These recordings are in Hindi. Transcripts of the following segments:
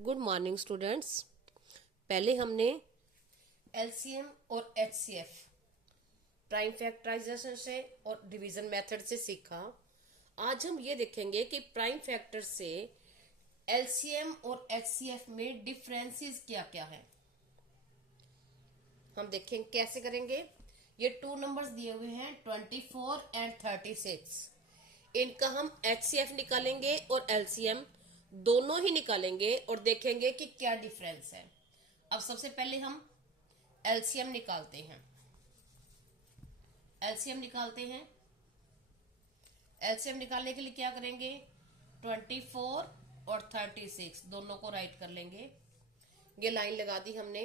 Good morning students. पहले हमने एलसीएम और एचसीएफ प्राइम फैक्टराइजेशन से और डिवीजन मेथड से सीखा। आज हम ये देखेंगे कि प्राइम फैक्टर से एलसीएम और एचसीएफ में डिफरेंसेस क्या क्या है। हम देखेंगे कैसे करेंगे। ये टू नंबर्स दिए हुए हैं 24 एंड 36। इनका हम एचसीएफ निकालेंगे और एलसीएम दोनों ही निकालेंगे और देखेंगे कि क्या डिफरेंस है। अब सबसे पहले हम एलसीएम निकालते हैं। एलसीएम निकालने के लिए क्या करेंगे, 24 और 36 दोनों को राइट कर लेंगे। ये लाइन लगा दी हमने।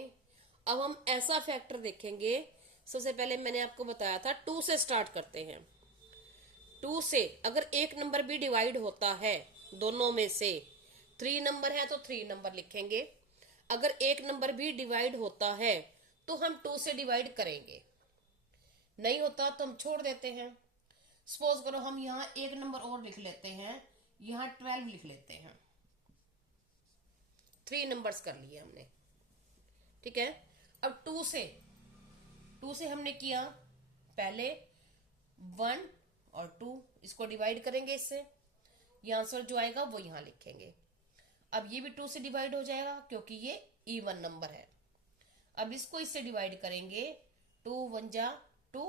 अब हम ऐसा फैक्टर देखेंगे। सबसे पहले मैंने आपको बताया था 2 से स्टार्ट करते हैं। 2 से अगर एक नंबर भी डिवाइड होता है दोनों में से, 3 नंबर है तो 3 नंबर लिखेंगे। अगर एक नंबर भी डिवाइड होता है तो हम 2 से डिवाइड करेंगे, नहीं होता तो हम छोड़ देते हैं। सपोज करो हम यहाँ एक नंबर और लिख लेते हैं, यहाँ 12 लिख लेते हैं। 3 नंबर्स कर लिए हमने, ठीक है। अब 2 से हमने किया, पहले 1 और 2 इसको डिवाइड करेंगे इससे, ये आंसर जो आएगा वो यहां लिखेंगे। अब ये भी 2 से डिवाइड हो जाएगा क्योंकि ये इवन नंबर है। अब इसको इससे डिवाइड करेंगे, 2 1 जा 2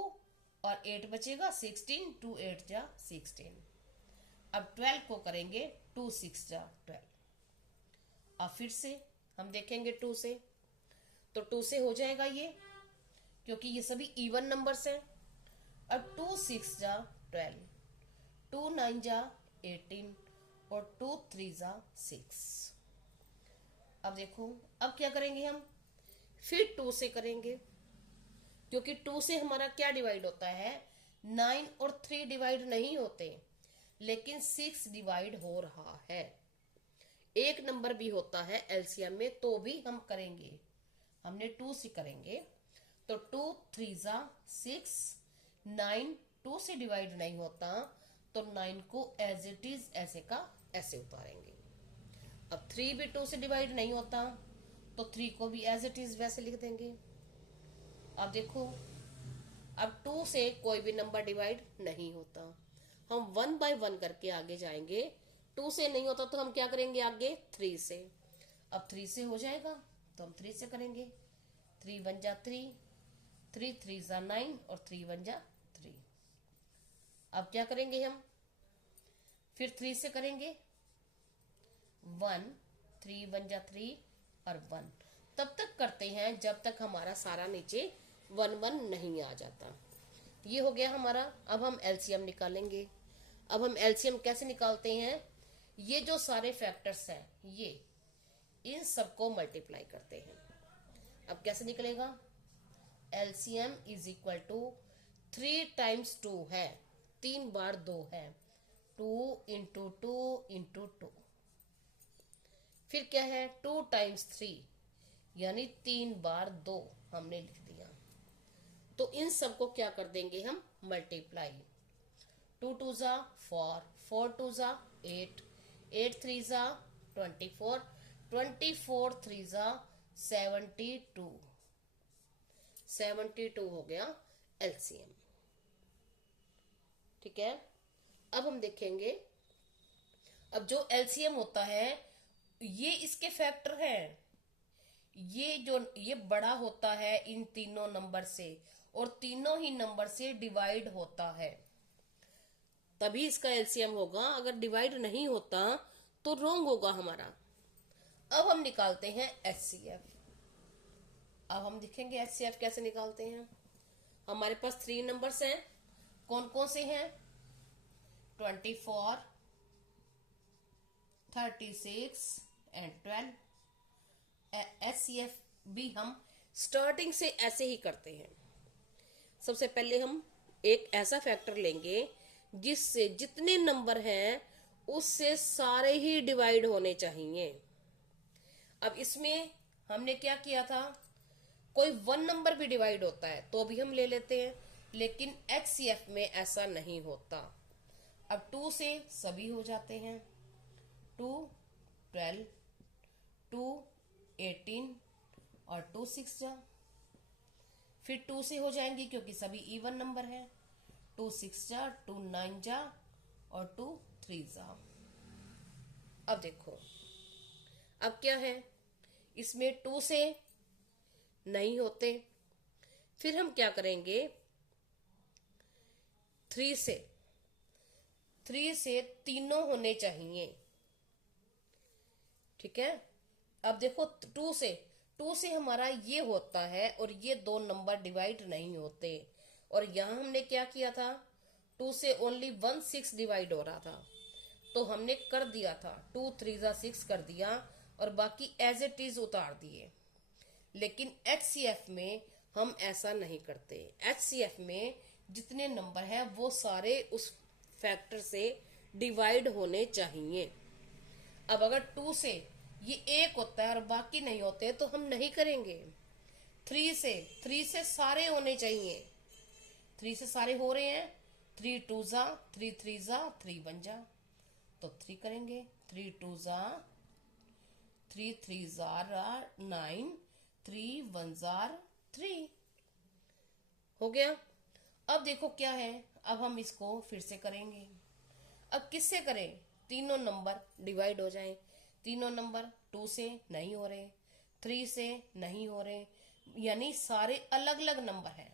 और 8 बचेगा 16, 2 8 जा 16। अब 12 को करेंगे 2 6 जा 12। अब फिर से हम देखेंगे 2 से, तो 2 से हो जाएगा ये, क्योंकि ये सभी इवन नंबर्स हैं। अब 2 6 जा 12, 2 9 जा 18 और 2 3 जा 6। अब देखो, अब क्या करेंगे हम, फिर 2 से करेंगे, क्योंकि 2 से हमारा क्या डिवाइड होता है, 9 और 3 डिवाइड नहीं होते, लेकिन 6 डिवाइड हो रहा है। एक नंबर भी होता है एलसीएम में तो भी हम करेंगे। हमने 2 से करेंगे तो 2 3 जा 6, 9 2 से डिवाइड नहीं होता तो 9 को एज इट इज ऐसे का ऐसे उतारेंगे। अब 3 भी 2 से डिवाइड नहीं होता तो 3 को भी एज इट इज वैसे लिख देंगे। अब देखो, अब 2 से कोई भी नंबर डिवाइड नहीं होता, हम 1 बाय 1 करके आगे जाएंगे। 2 से नहीं होता तो हम क्या करेंगे आगे, 3 से। अब 3 से हो जाएगा तो हम 3 से करेंगे, 3 1 जा 3, 3 3 जा 9 और 3 1 जा 3। अब क्या करेंगे हम, फिर 3 से करेंगे, 1 3 1 जा 3 और 1। तब तक करते हैं जब तक हमारा सारा नीचे 1 1 नहीं आ जाता। ये हो गया हमारा। अब हम एलसीएम निकालेंगे। अब हम एलसीएम कैसे निकालते हैं, ये जो सारे फैक्टर्स हैं ये इन सबको मल्टीप्लाई करते हैं। अब कैसे निकलेगा, LCM is equal to 3 times 2 है, 3 बार 2 है, 2 इंटू 2 इंटू 2। फिर क्या है, 2 टाइम्स 3 यानी 3 बार 2 हमने लिख दिया। तो इन सबको क्या कर देंगे हम, मल्टीप्लाई। 2 2 जा 4, 4 2 जा 8, 8 3 जा 24, 24 3 जा 72, 72 हो गया एलसीएम, ठीक है। अब हम देखेंगे, अब जो एलसीएम होता है ये इसके फैक्टर है, ये बड़ा होता है इन तीनों नंबर से और तीनों ही नंबर से डिवाइड होता है, तभी इसका एलसीएम होगा। अगर डिवाइड नहीं होता तो रॉन्ग होगा हमारा। अब हम निकालते हैं एचसीएफ। अब हम देखेंगे एचसीएफ कैसे निकालते हैं। हमारे पास 3 नंबर्स हैं, कौन कौन से हैं, 24 36 एंड 12। एचसीएफ भी हम स्टार्टिंग से ऐसे ही करते हैं। सबसे पहले हम एक ऐसा फैक्टर लेंगे जिससे जितने नंबर हैं उससे सारे ही डिवाइड होने चाहिए। अब इसमें हमने क्या किया था, कोई 1 नंबर भी डिवाइड होता है तो भी हम ले लेते हैं, लेकिन एचसीएफ में ऐसा नहीं होता। अब 2 से सभी हो जाते हैं, 2 12, 2 18 और 2 6 जा, फिर 2 से हो जाएंगी क्योंकि सभी इवन नंबर है। 2 6 जा, 2 9 जा और 2 3 जा। अब देखो अब क्या है, इसमें 2 से नहीं होते, फिर हम क्या करेंगे, 3 से तीनों होने चाहिए। ठीक है, अब देखो 2 से हमारा ये होता है और ये दो नंबर डिवाइड नहीं होते, और यहां हमने क्या किया था, 2 से ओनली 1 6 डिवाइड हो रहा था, तो हमने कर दिया था 2 3 जा 6 कर दिया और बाकी एज इट इज उतार दिए। लेकिन HCF में हम ऐसा नहीं करते। HCF में जितने नंबर हैं वो सारे उस फैक्टर से डिवाइड होने चाहिए। अब अगर 2 से ये एक होता है और बाकी नहीं होते तो हम नहीं करेंगे। 3 से सारे होने चाहिए। 3 से सारे हो रहे हैं, 3 2 जा, 3 3 जा, 3 1 जा, तो 3 करेंगे। 3 2 जा, 3 3 जार 9, 3 1 जार 3 हो गया। अब देखो क्या है, अब हम इसको फिर से करेंगे। अब किससे करें, तीनों नंबर डिवाइड हो जाएं। तीनों नंबर 2 से नहीं हो रहे, 3 से नहीं हो रहे, यानी सारे अलग अलग नंबर हैं।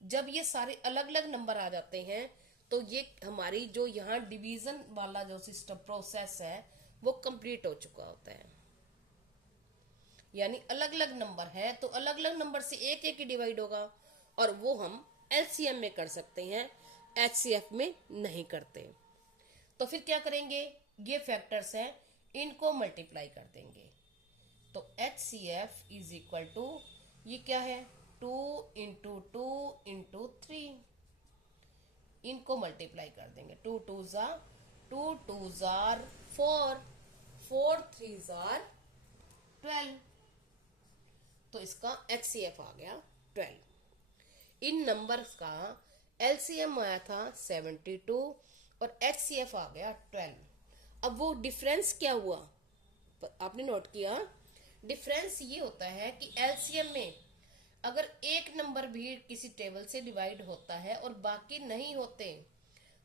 जब ये सारे अलग अलग नंबर आ जाते हैं तो ये हमारी जो यहाँ डिवीजन वाला जो सिस्टम प्रोसेस है वो कंप्लीट हो चुका होता है। यानी अलग अलग नंबर है तो अलग अलग नंबर से एक एक ही डिवाइड होगा, और वो हम LCM में कर सकते हैं, HCF में नहीं करते। तो फिर क्या करेंगे, ये फैक्टर्स हैं, इनको मल्टीप्लाई कर देंगे। तो HCF इज इक्वल टू, ये क्या है, 2 इंटू 2 इंटू 3, इनको मल्टीप्लाई कर देंगे। 2 2 जा, 2 2 जार 4, 4 3 जार 12, तो इसका HCF आ गया 12। इन नंबर्स का LCM आया था 72 और HCF आ गया 12। अब वो डिफरेंस क्या हुआ, आपने नोट किया, डिफरेंस ये होता है कि LCM में अगर एक नंबर भी किसी टेबल से डिवाइड होता है और बाकी नहीं होते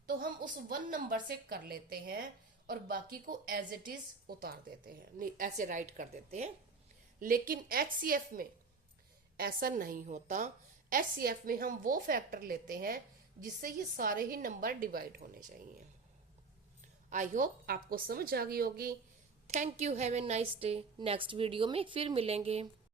तो हम उस 1 नंबर से कर लेते हैं और बाकी को एज इट इज उतार देते हैं, ऐसे राइट कर देते हैं। लेकिन HCF में ऐसा नहीं होता। HCF में हम वो फैक्टर लेते हैं जिससे ये सारे ही नंबर डिवाइड होने चाहिए। आई होप आपको समझ आ गई होगी। Thank you, have a nice day. Next video में फिर मिलेंगे।